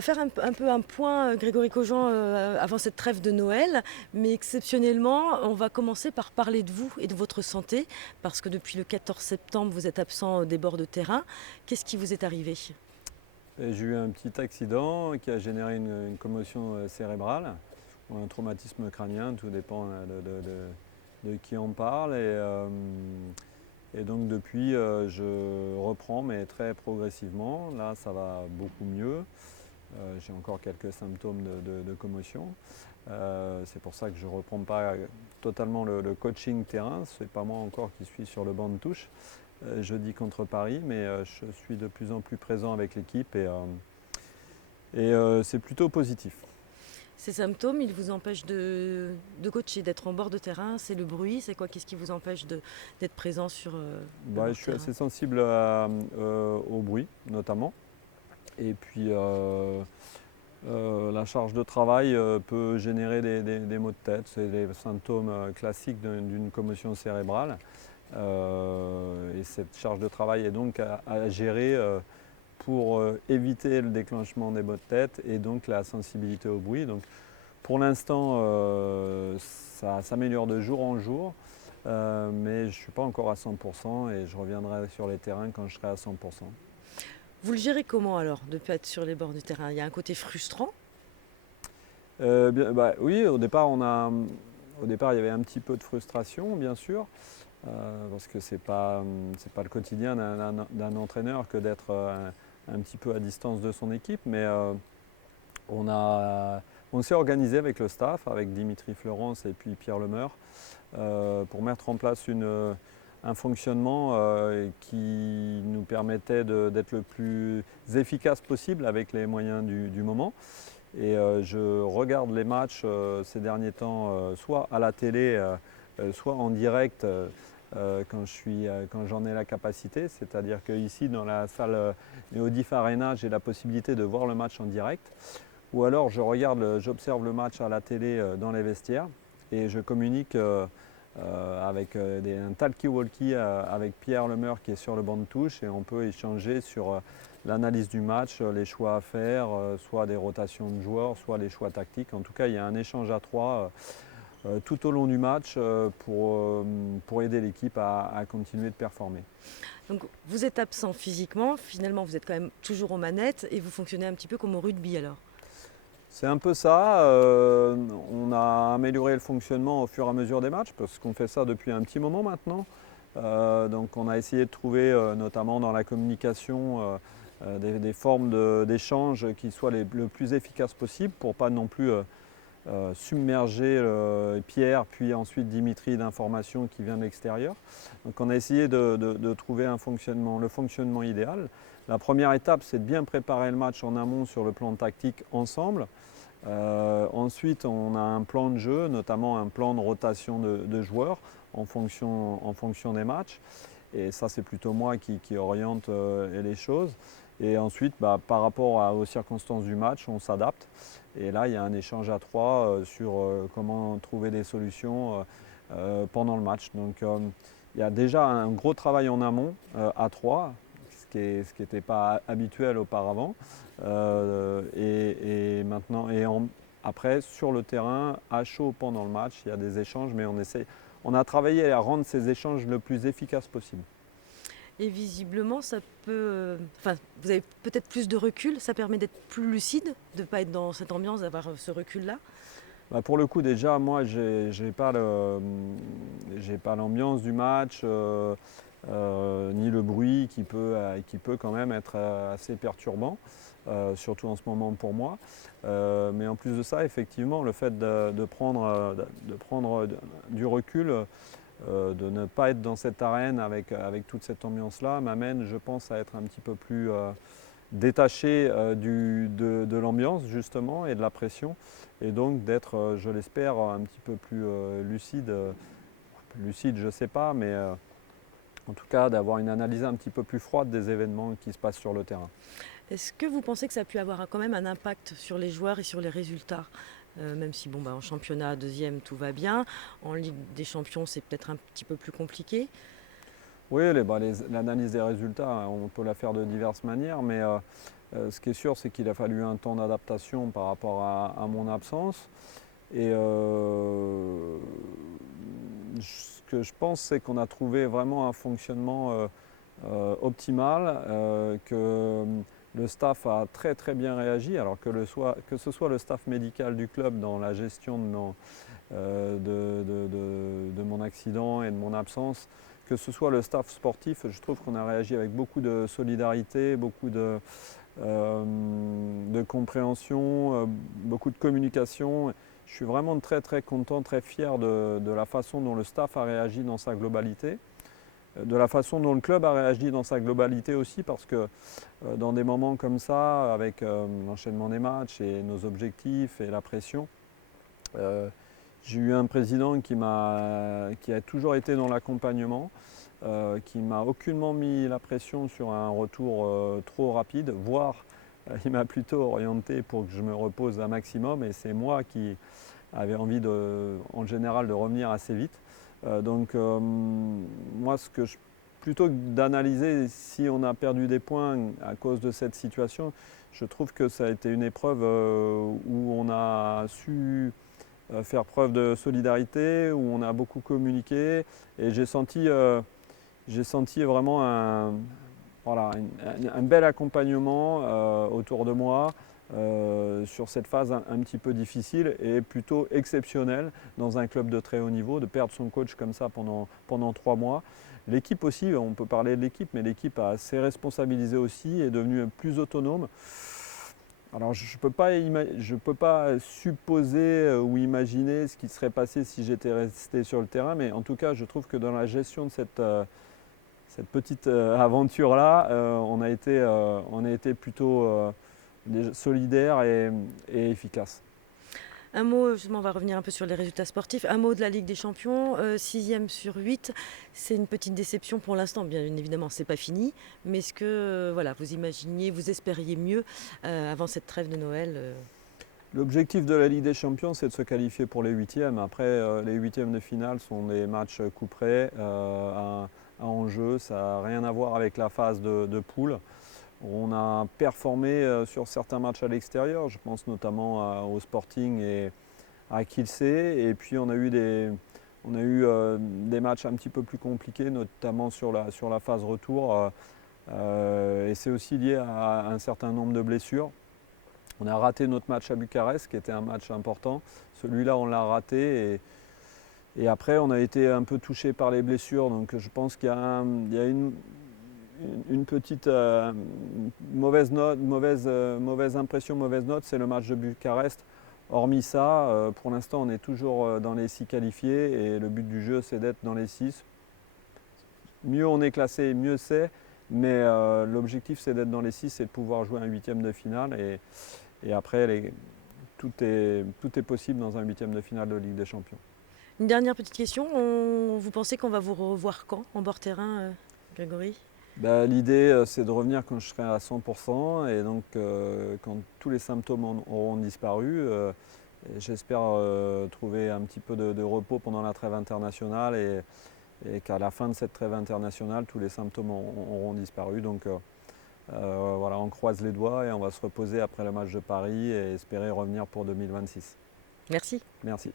va faire un peu un point, Grégory Cogent, avant cette trêve de Noël. Mais exceptionnellement, on va commencer par parler de vous et de votre santé. Parce que depuis le 14 septembre, vous êtes absent des bords de terrain. Qu'est-ce qui vous est arrivé? Et j'ai eu un petit accident qui a généré une commotion cérébrale ou un traumatisme crânien, tout dépend de qui en parle. Et donc depuis, je reprends, mais très progressivement. Là, ça va beaucoup mieux. J'ai encore quelques symptômes de commotion. C'est pour ça que je ne reprends pas totalement le coaching terrain. Ce n'est pas moi encore qui suis sur le banc de touche jeudi contre Paris, mais je suis de plus en plus présent avec l'équipe et c'est plutôt positif. Ces symptômes, ils vous empêchent de coacher, d'être en bord de terrain. C'est le bruit, c'est quoi? Qu'est-ce qui vous empêche d'être présent sur le bord Je de suis terrain? assez sensible au bruit notamment. Et puis la charge de travail peut générer des maux de tête. C'est des symptômes classiques d'une commotion cérébrale. Et cette charge de travail est donc à gérer pour éviter le déclenchement des maux de tête et donc la sensibilité au bruit. Donc, pour l'instant, ça s'améliore de jour en jour, mais je ne suis pas encore à 100% et je reviendrai sur les terrains quand je serai à 100%. Vous le gérez comment alors, de ne pas être sur les bords du terrain? Il y a un côté frustrant. Oui, au départ, il y avait un petit peu de frustration, bien sûr, parce que c'est pas le quotidien d'un entraîneur que d'être un petit peu à distance de son équipe, mais on a, on s'est organisé avec le staff, avec Dimitri Fleurance et puis Pierre Lemeur, pour mettre en place un fonctionnement qui nous permettait d'être le plus efficace possible avec les moyens du moment. Et je regarde les matchs ces derniers temps, soit à la télé, soit en direct quand j'en ai la capacité. C'est-à-dire qu'ici, dans la salle Neodif Arena, j'ai la possibilité de voir le match en direct. Ou alors j'observe le match à la télé dans les vestiaires et je communique avec un talkie-walkie avec Pierre Lemeur qui est sur le banc de touche et on peut échanger sur l'analyse du match, les choix à faire, soit des rotations de joueurs, soit les choix tactiques. En tout cas, il y a un échange à trois tout au long du match pour aider l'équipe à continuer de performer. Donc vous êtes absent physiquement, finalement vous êtes quand même toujours aux manettes et vous fonctionnez un petit peu comme au rugby alors. C'est un peu ça. On a amélioré le fonctionnement au fur et à mesure des matchs parce qu'on fait ça depuis un petit moment maintenant. Donc on a essayé de trouver, notamment dans la communication, des formes d'échange qui soient le plus efficaces possible pour pas non plus submerger Pierre puis ensuite Dimitri d'informations qui vient de l'extérieur. Donc on a essayé de trouver le fonctionnement idéal. La première étape, c'est de bien préparer le match en amont sur le plan tactique ensemble. Ensuite, on a un plan de jeu, notamment un plan de rotation de joueurs en fonction des matchs. Et ça, c'est plutôt moi qui oriente les choses. Et ensuite, par rapport aux circonstances du match, on s'adapte. Et là, il y a un échange à trois sur comment trouver des solutions pendant le match. Donc, il y a déjà un gros travail en amont à trois, ce qui n'était pas habituel auparavant. Et maintenant, après, sur le terrain, à chaud pendant le match, il y a des échanges, mais on a travaillé à rendre ces échanges le plus efficaces possible. Et visiblement ça peut... Enfin, vous avez peut-être plus de recul, ça permet d'être plus lucide, de ne pas être dans cette ambiance, d'avoir ce recul-là. Pour le coup, déjà, moi, j'ai pas l'ambiance du match, ni le bruit qui peut quand même être assez perturbant, surtout en ce moment pour moi. Mais en plus de ça, effectivement, le fait de prendre du recul, de ne pas être dans cette arène avec toute cette ambiance-là, m'amène, je pense, à être un petit peu plus détaché de l'ambiance justement et de la pression et donc d'être, je l'espère, un petit peu plus lucide. Lucide, je ne sais pas, mais en tout cas d'avoir une analyse un petit peu plus froide des événements qui se passent sur le terrain. Est-ce que vous pensez que ça a pu avoir quand même un impact sur les joueurs et sur les résultats? Même si en championnat, deuxième, tout va bien. En Ligue des Champions, c'est peut-être un petit peu plus compliqué. Oui, l'analyse des résultats, on peut la faire de diverses manières, mais Ce qui est sûr, c'est qu'il a fallu un temps d'adaptation par rapport à mon absence. Et ce que je pense, c'est qu'on a trouvé vraiment un fonctionnement optimal, que le staff a très très bien réagi, alors que ce soit le staff médical du club dans la gestion de mon accident et de mon absence, que ce soit le staff sportif, je trouve qu'on a réagi avec beaucoup de solidarité, beaucoup de compréhension, beaucoup de communication. Je suis vraiment très très content, très fier de la façon dont le staff a réagi dans sa globalité, de la façon dont le club a réagi dans sa globalité aussi, parce que dans des moments comme ça, avec l'enchaînement des matchs et nos objectifs et la pression, j'ai eu un président qui a toujours été dans l'accompagnement, qui m'a aucunement mis la pression sur un retour trop rapide, voire il m'a plutôt orienté pour que je me repose un maximum, et c'est moi qui avais envie en général de revenir assez vite. Moi, plutôt que d'analyser si on a perdu des points à cause de cette situation, je trouve que ça a été une épreuve où on a su faire preuve de solidarité, où on a beaucoup communiqué, et j'ai senti vraiment un bel accompagnement autour de moi sur cette phase un petit peu difficile et plutôt exceptionnelle dans un club de très haut niveau, de perdre son coach comme ça pendant 3 mois. L'équipe aussi, on peut parler de l'équipe, mais l'équipe s'est responsabilisée aussi, est devenue plus autonome. Alors je ne peux pas supposer ou imaginer ce qui serait passé si j'étais resté sur le terrain, mais en tout cas je trouve que dans la gestion de cette petite aventure-là, on a été plutôt solidaire et efficace. Un mot, justement, on va revenir un peu sur les résultats sportifs. Un mot de la Ligue des Champions, 6e sur 8, c'est une petite déception pour l'instant. Bien évidemment, c'est pas fini, mais est-ce que voilà, vous imaginiez, vous espériez mieux avant cette trêve de Noël L'objectif de la Ligue des Champions, c'est de se qualifier pour les huitièmes. Après, les huitièmes de finale sont des matchs couperets à enjeu. Ça n'a rien à voir avec la phase de poule. On a performé sur certains matchs à l'extérieur. Je pense notamment au Sporting et à Kielce. Et puis on a eu des matchs un petit peu plus compliqués, notamment sur la phase retour. Et c'est aussi lié à un certain nombre de blessures. On a raté notre match à Bucarest, qui était un match important. Celui-là, on l'a raté. Et après, on a été un peu touché par les blessures. Donc je pense qu'il y a une petite mauvaise impression, mauvaise note, c'est le match de Bucarest. Hormis ça, pour l'instant, on est toujours dans les 6 qualifiés, et le but du jeu, c'est d'être dans les 6. Mieux on est classé, mieux c'est. Mais l'objectif, c'est d'être dans les 6 et de pouvoir jouer un huitième de finale. Et après, tout est possible dans un huitième de finale de Ligue des Champions. Une dernière petite question, vous pensez qu'on va vous revoir quand en bord terrain, Grégory? L'idée, c'est de revenir quand je serai à 100%, et donc quand tous les symptômes auront disparu. J'espère trouver un petit peu de repos pendant la trêve internationale, et qu'à la fin de cette trêve internationale, tous les symptômes auront disparu. Donc voilà, on croise les doigts et on va se reposer après le match de Paris et espérer revenir pour 2026. Merci. Merci.